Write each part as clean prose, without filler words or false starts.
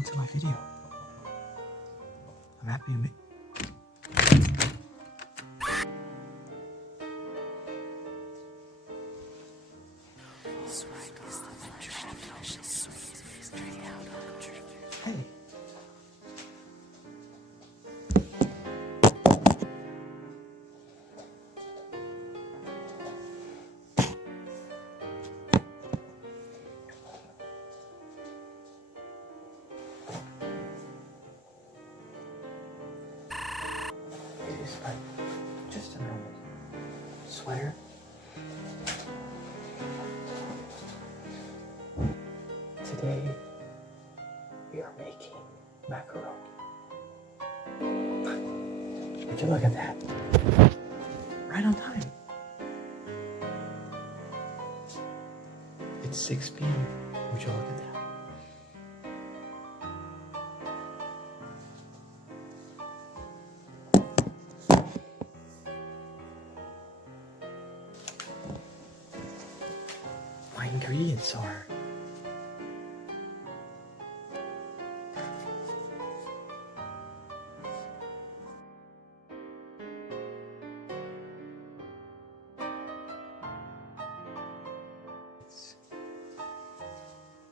welcome to my video. I'm happy to meet. Hey. It is like just a normal sweater. Today we are making macaroni. Would you look at that? Right on time. It's 6 p.m. Would you look at that? My ingredients are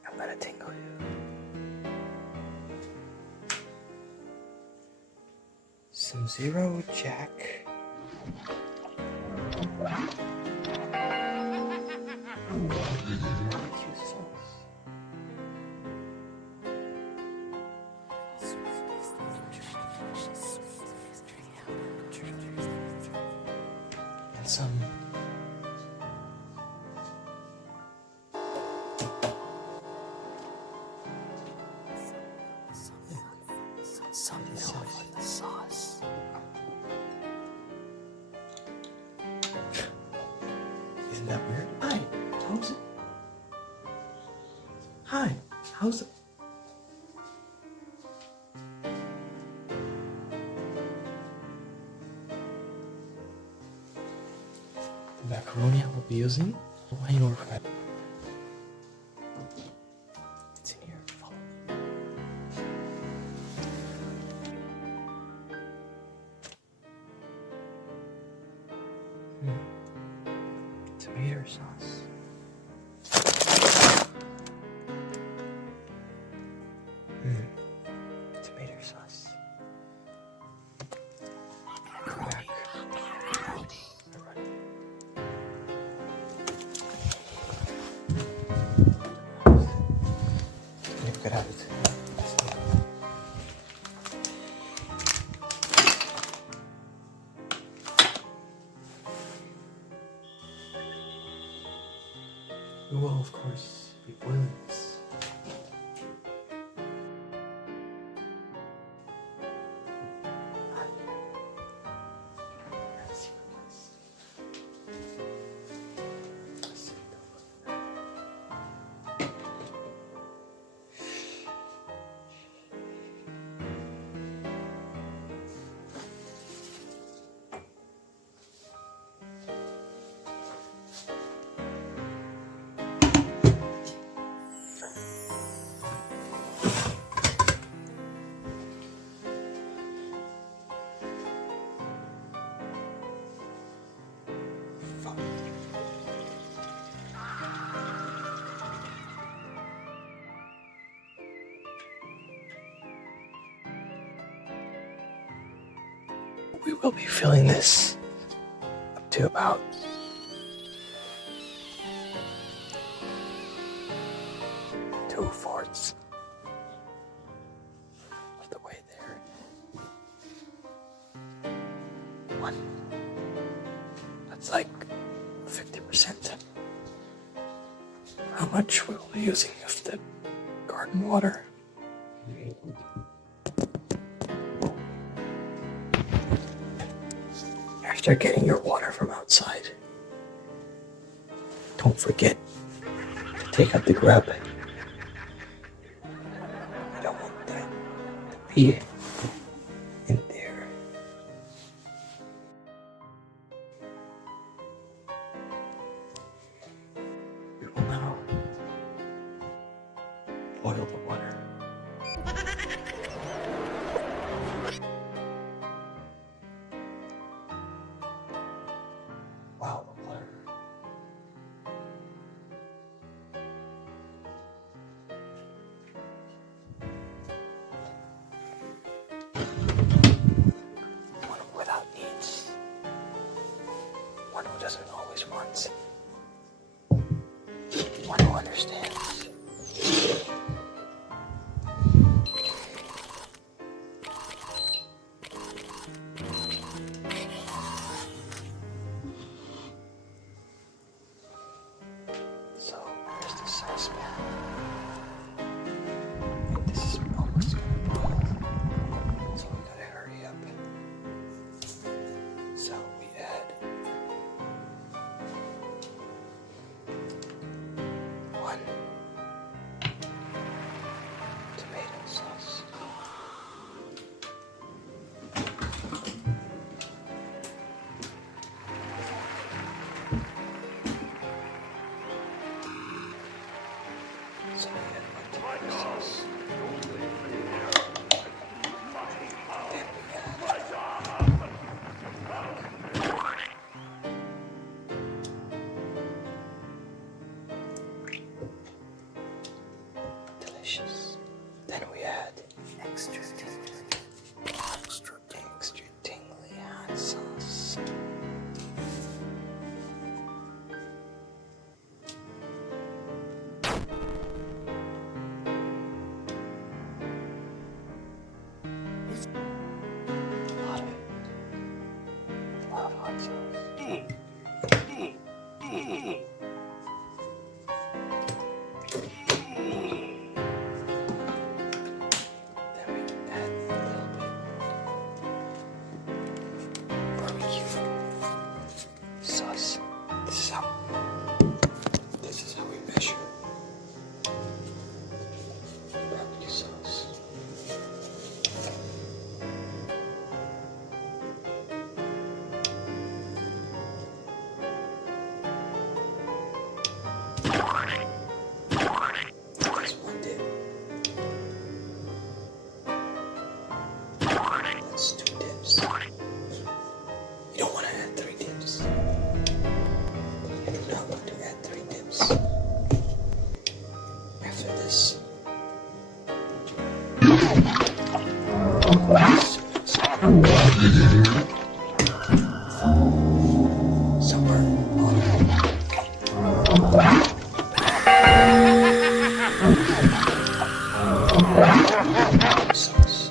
I'm gonna tingle you. Some Zero Jack. Barbecue sauce. And some milk for the sauce. Isn't that weird? Hi, how's it? Hi, how's it? The macaroni I will be using, wine or fat. It's in here. Follow me. Tomato sauce. Tomato sauce. Crack. You could have it. We will, of course, be boiling this. We will be filling this up to about 2/4 of the way there. One. That's like 50%. How much we'll be using of the garden water? After getting your water from outside, don't forget to take out the grub. I don't want that to be in there. We will now boil the water. Wow, the blur. One without needs. One who doesn't always want. One who understands. So there's the saucepan. This is almost gonna boil. So we gotta hurry up. So we add 1 tomato sauce. So we add 1 tomato sauce. Then we add delicious. Then we add extra tingly hot sauce. A lot of hot sauce. Then we add a little bit barbecue sauce. This is how we measure barbecue sauce. That's 1 dip. That's 2 dips. You don't want to add 3 dips. You do not want to add 3 dips. After this, somewhere on sauce.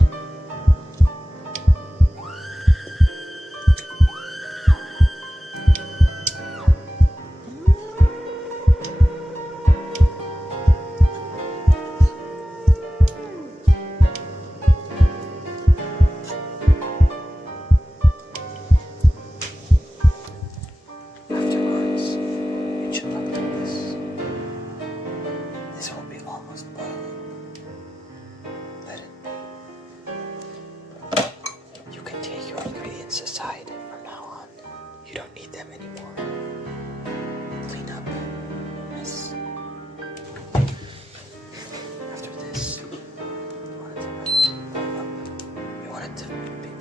Afterwards, it should look like this. This will be almost boiling. Let it be. You can take your ingredients aside from now on. You don't need them anymore. Clean up mess. After this, you want it to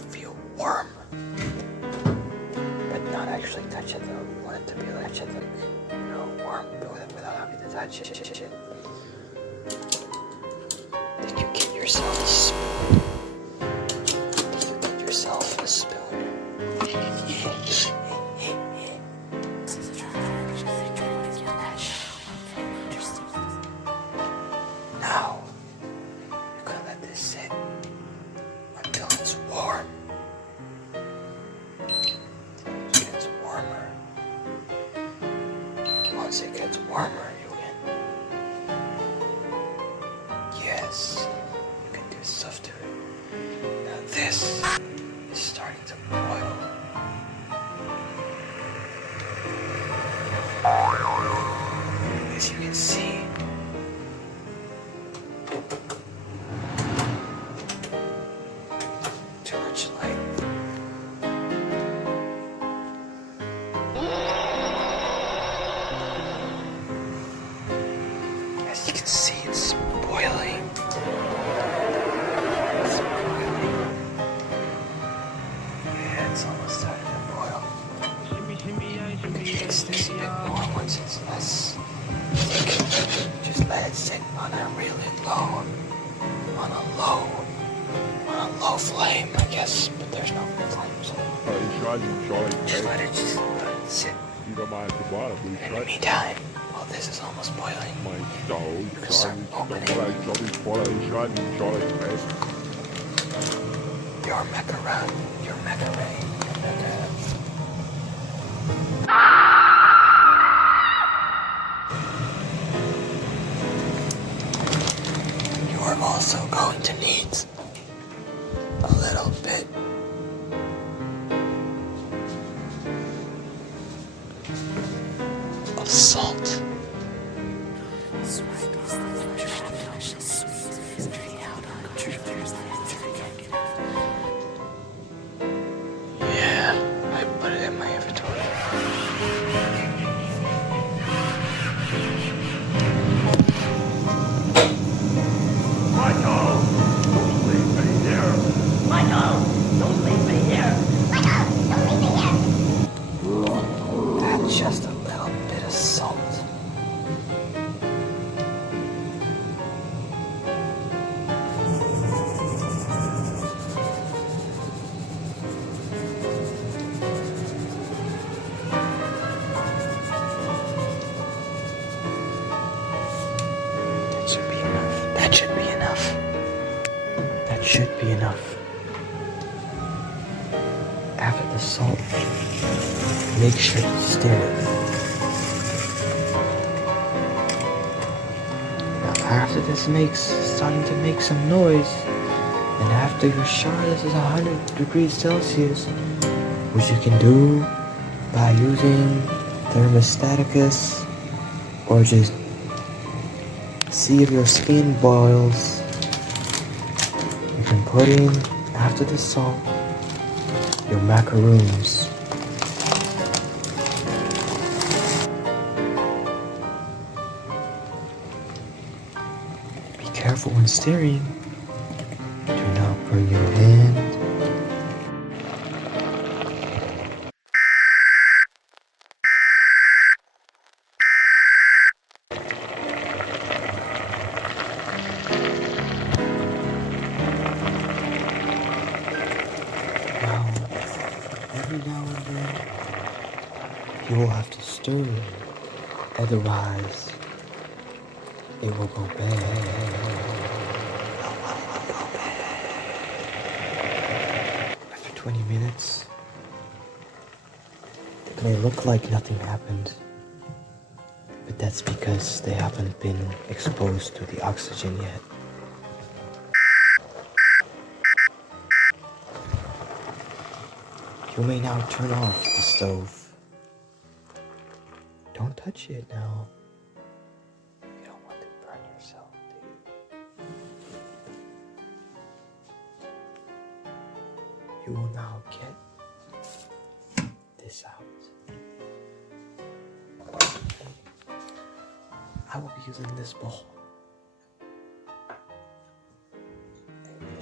feel warm, but not actually touch it though. You want it to be like, warm, but without having to touch it. Then you get yourself a spoon. Now, you're gonna let this sit until it's warm. It gets warmer. Once it gets warmer, you can. Yes, you can do stuff to it. Now, this is starting to boil. As you can see, too much light. As you can see, it's boiling. mix this a bit more once it's less thick. Just let it sit on a really low, on a low flame, I guess, but there's no flame, so just let it sit. And in the meantime, while this is almost boiling, you can start opening your macaron, your macaroni. You are also going to need a little bit of salt. Yeah, I put it in my inventory. Michael, don't leave me here. Michael, don't leave me here. That's just a little bit of salt. That should be enough. That should be enough. After the salt, make sure to stir it. Now after this starting to make some noise, and after you're sure this is 100 degrees Celsius, which you can do by using thermostaticus or just see if your skin boils, you can put in, after the salt, your macaroons. Be careful when stirring. Do not burn your hand. Every now and then, you will have to stir it, otherwise, it will go bad. After 20 minutes, it may look like nothing happened, but that's because they haven't been exposed to the oxygen yet. You may now turn off the stove. Don't touch it now. You don't want to burn yourself, do you? You will now get this out. I will be using this bowl.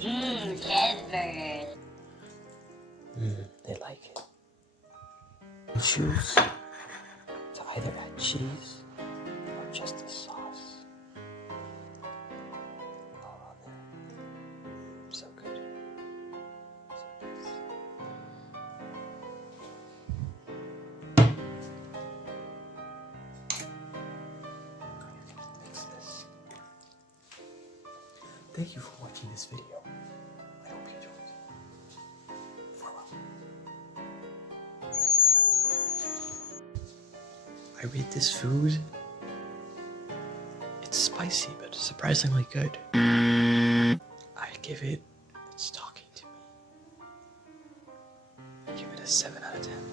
Cheeseburgers. They like it. Choose to either add cheese or just the sauce. All on there. So good. So nice. Mix this. Thank you for watching this video. I hope you enjoyed it. Farewell. I rate this food. It's spicy, but surprisingly good. I give it, it's talking to me. I give it a 7 out of 10.